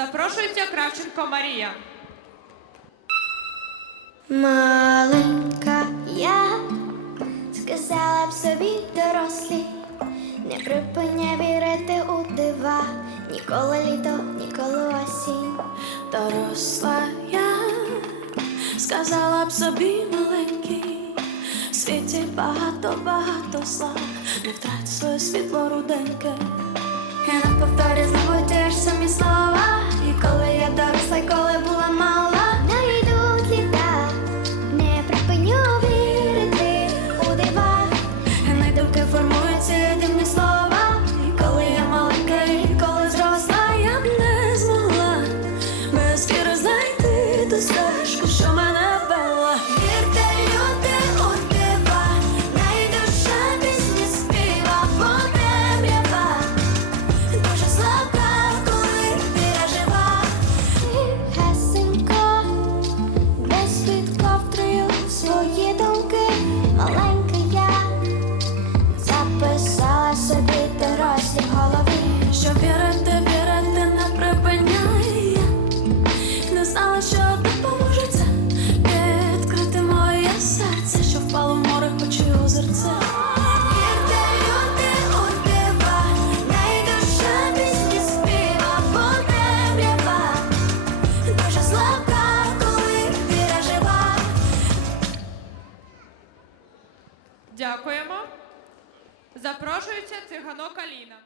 Запрошується Кравченко Марія. Маленька я сказала б собі дорослі, не припиняй вірити у дива, ніколи літо, ніколи осінь. Доросла я сказала б собі маленький, в світі багато, багато зла, не втрать своє світло руденьке. Я на повторі забудеш самі ти знаєш. Дякуємо. Запрошується циганок Аліна.